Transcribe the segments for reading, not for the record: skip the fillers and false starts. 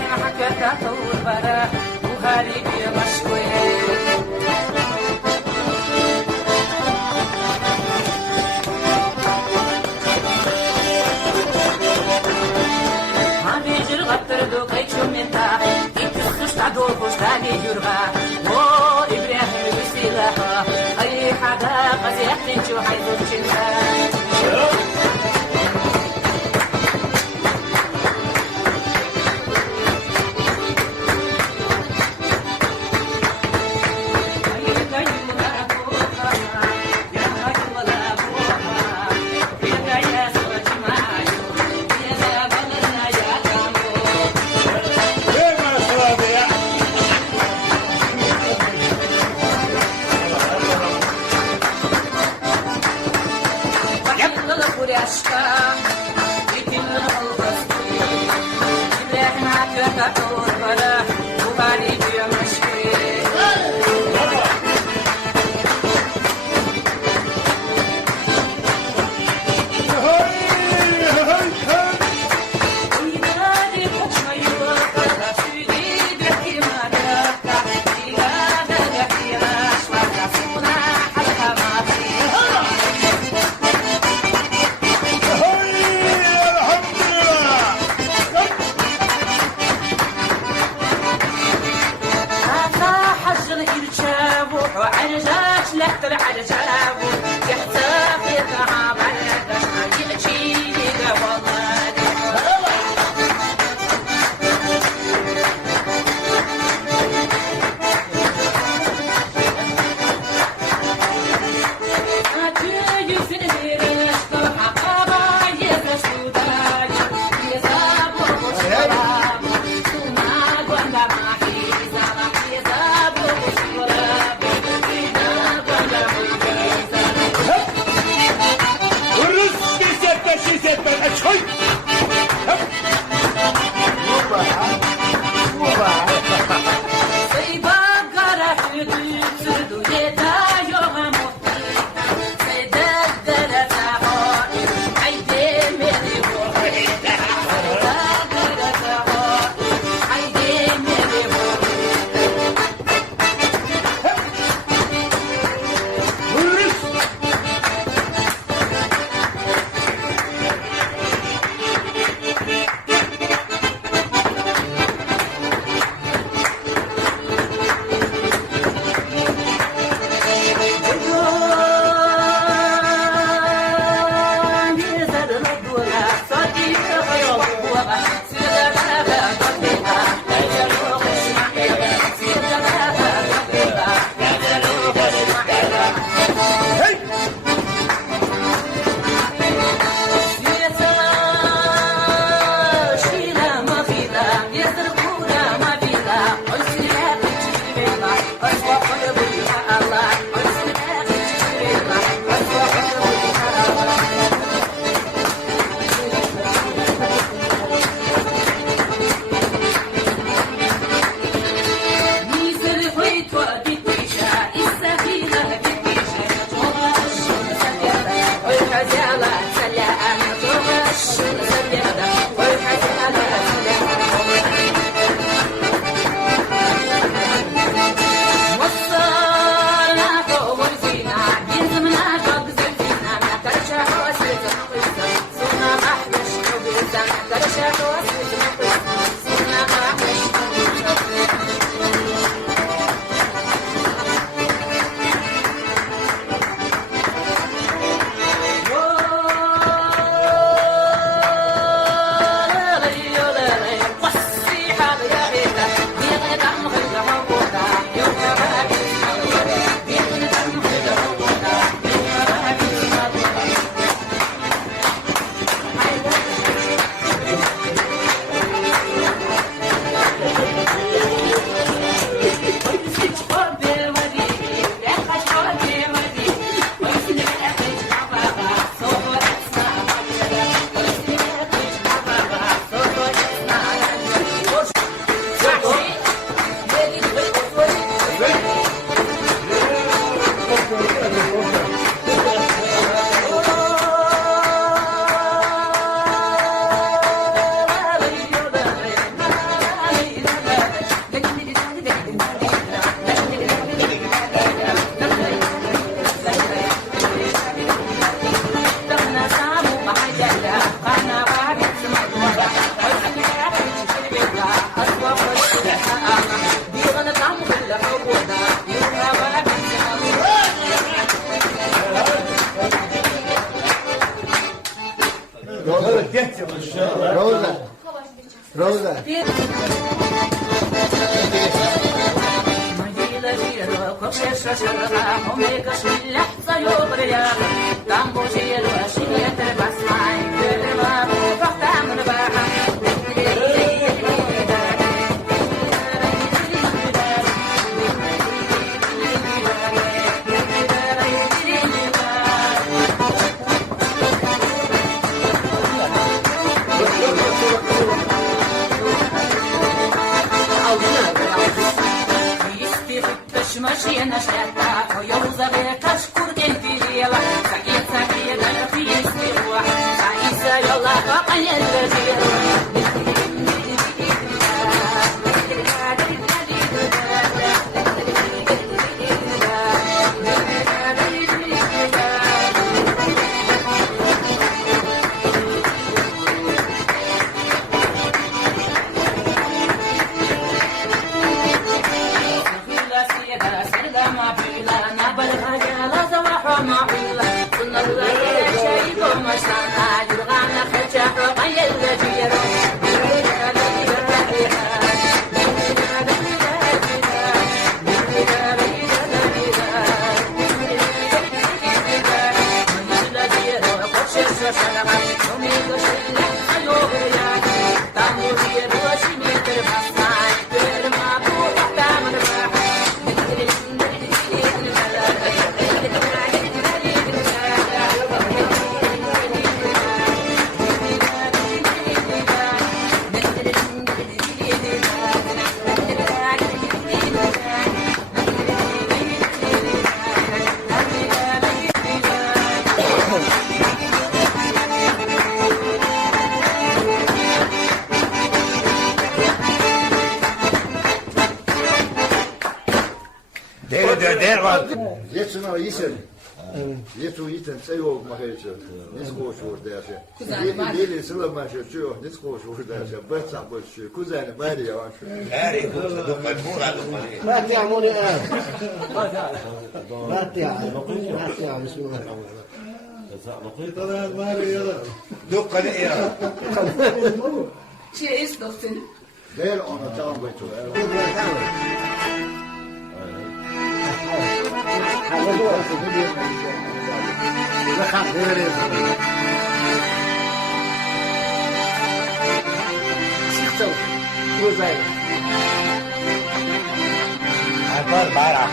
إبراهيم حكى طول برا وهالي مشوي دو كيتشو منتا يتخش تعدو فستاني جرغا و إبراهيم بسلاحة أي حدا قزيحتي شو حيثو تشنتا Jetzt noch Isen. Jetzt noch Isen, zwei Wochen mache ich schon. Nicht groß wurde der schon. Lili Sulaiman schon, nicht groß wurde der schon. Besser was schon. Kuzene meine ja schon. ما تعمل الآن ما تعمل بسم الله دقة يا Çiğ istofsun. Der ona tamam bu. هذا هو الفيديو لا خاف غير شفتوا كوزاي عبار بعرف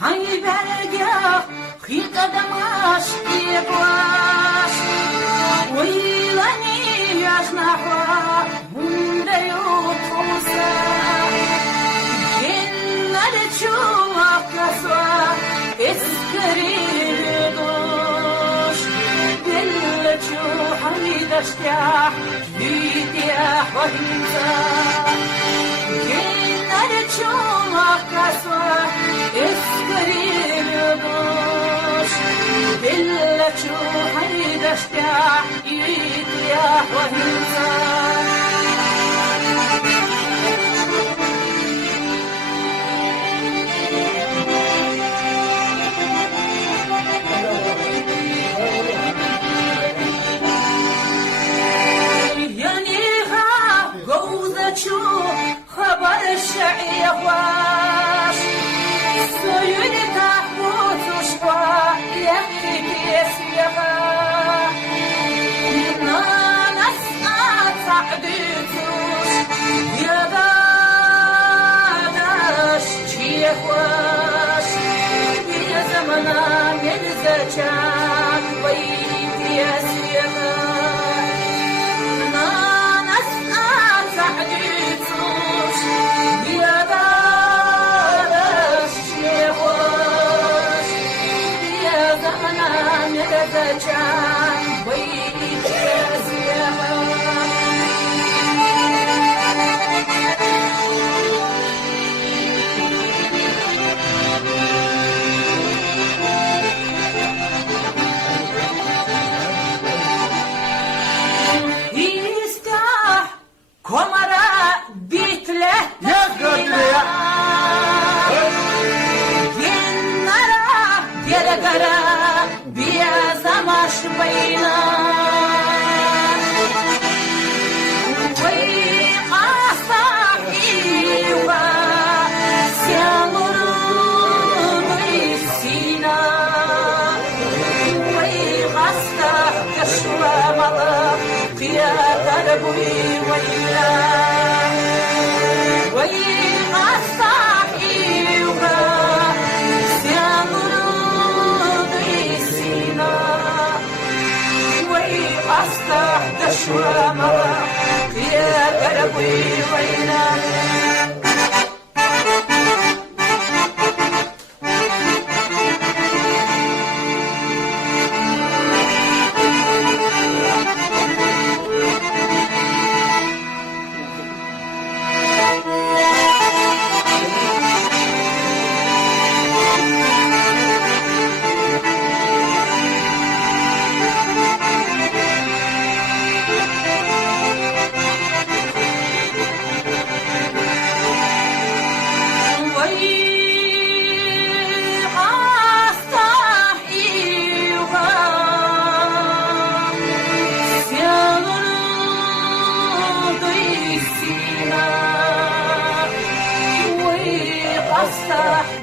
Hay belge, hita damaş diyebaş. Oylani yaznahva, hunde yutulsa. Genler çuvaklasva, eskeri duş. Dille çu haydaşkah, lüdiyah vahimza. Genler çuvaklasva, eskeri duş. Dille çu haydaşkah, lüdiyah vahimza. خبر الشعيواش سيولي تحبوت وشبا يحكي بيسيغا ناس تعبيتوش يا داداش جيواش يا زمنا من زجان ويلي بيسيغا تربوي ويلا ويقصحي أصلح دشوى مرة يا قلبي وينا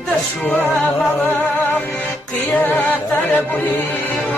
دشوى مرة قيا تربوي